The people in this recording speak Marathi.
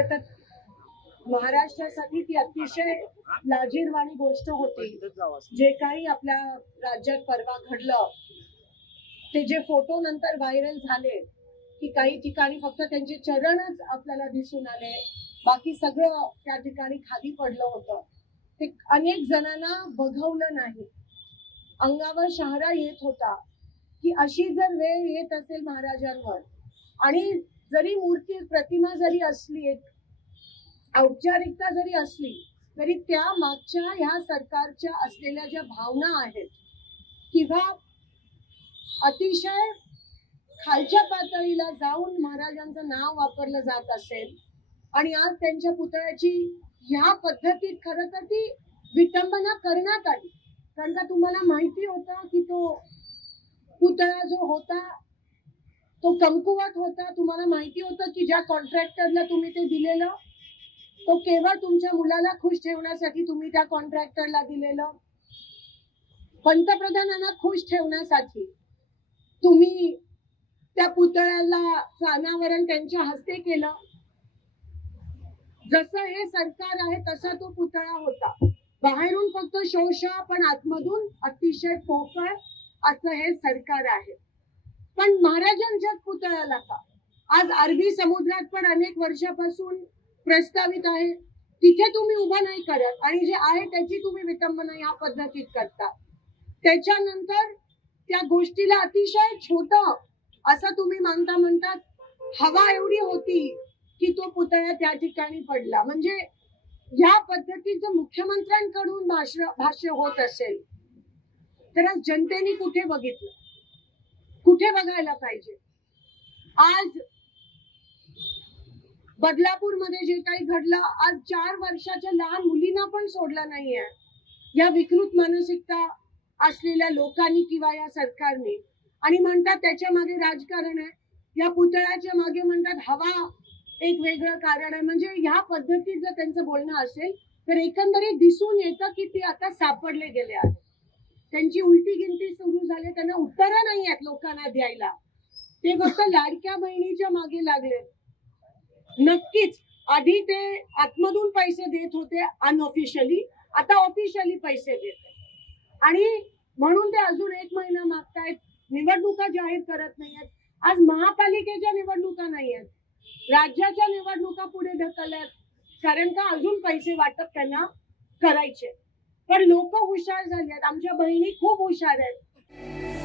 खरं तर महाराष्ट्रासाठी ती अतिशय लाजिरवाणी गोष्ट होती. जे काही आपल्या राज्यात परवा घडलं, ते जे फोटो नंतर व्हायरल झाले की काही ठिकाणी फक्त त्यांचे चरणच आपल्याला दिसून आले, बाकी सगळं त्या ठिकाणी खाली पडलं होतं. ते अनेक जणांना बघवलं नाही. अंगावर शहारा येत होता की अशी जर वेळ येत असेल महाराजांवर, आणि जरी मूर्ती प्रतिमा जरी असली, एक औपचारिकता जरी असली, तरी त्या मागच्या ह्या सरकारच्या असलेल्या ज्या भावना आहेत किंवा अतिशय खालच्या पातळीला जाऊन महाराजांचं नाव वापरलं जात असेल आणि आज त्यांच्या पुतळ्याची ह्या पद्धतीत खरं तर ती विटंबना करण्यात आली. कारण का तुम्हाला माहिती होतं की तो पुतळा जो होता तो कमकुवत होता. तुम्हाला माहिती होतं की ज्या कॉन्ट्रॅक्टरला तुम्ही ते दिलेलं, तो केवळ तुमच्या मुलाला खुश ठेवण्यासाठी तुम्ही त्या कॉन्ट्रॅक्टरला दिलेलं. पंतप्रधानांना खुश ठेवण्यासाठी तुम्ही त्या पुतळ्याला अनावरण त्यांच्या हस्ते केलं. जसं हे सरकार आहे तसा तो पुतळा होता. बाहेरून फक्त शोषा, पण आतमधून अतिशय पोकळ असं हे सरकार आहे. पण महाराजांच्या पुतळ्याला का आज अरबी समुद्रात पण अनेक वर्षापासून प्रस्तावित आहे, तिथे तुम्ही उभं नाही करत आणि जे आहे त्याची तुम्ही विटंबना या पद्धतीत करता. त्याच्यानंतर त्या गोष्टीला अतिशय छोट असं तुम्ही म्हणतात हवा एवढी होती की तो पुतळा त्या ठिकाणी पडला. म्हणजे या पद्धतीचं मुख्यमंत्र्यांकडून भाष्य होत असेल तर आज जनतेने कुठे बघितलं, कुठे बघायला पाहिजे? आज बदलापूरमध्ये जे काही घडलं, आज 4 वर्षाच्या लहान मुलींना पण सोडलं नाहीये या विकृत मानसिकता असलेल्या लोकांनी किंवा या सरकारने. आणि म्हणतात त्याच्या मागे राजकारण आहे, या पुतळ्याच्या मागे म्हणतात हवा एक वेगळं कारण आहे. म्हणजे ह्या पद्धतीत जर त्यांचं बोलणं असेल तर एकंदरीत दिसून येतं की ते आता सापडले गेले आहेत. त्यांची उलटी गिनती सुरू झाली, त्यांना उत्तरं नाही आहेत लोकांना द्यायला. ते फक्त लाडक्या बहिणीच्या मागे लागले. नक्कीच आधी ते आतमधून पैसे देत होते अनऑफिशियली, आता ऑफिशियली पैसे देत आणि म्हणून ते अजून 1 महिना मागतायत. निवडणुका जाहीर करत नाहीयेत. आज महापालिकेच्या निवडणुका नाहीयेत, राज्याच्या निवडणुका पुढे ढकलल्यात, कारण का अजून पैसे वाटप त्यांना करायचे. पण लोक हुशार झाले आहेत, आमच्या बहिणी खूप हुशार आहेत.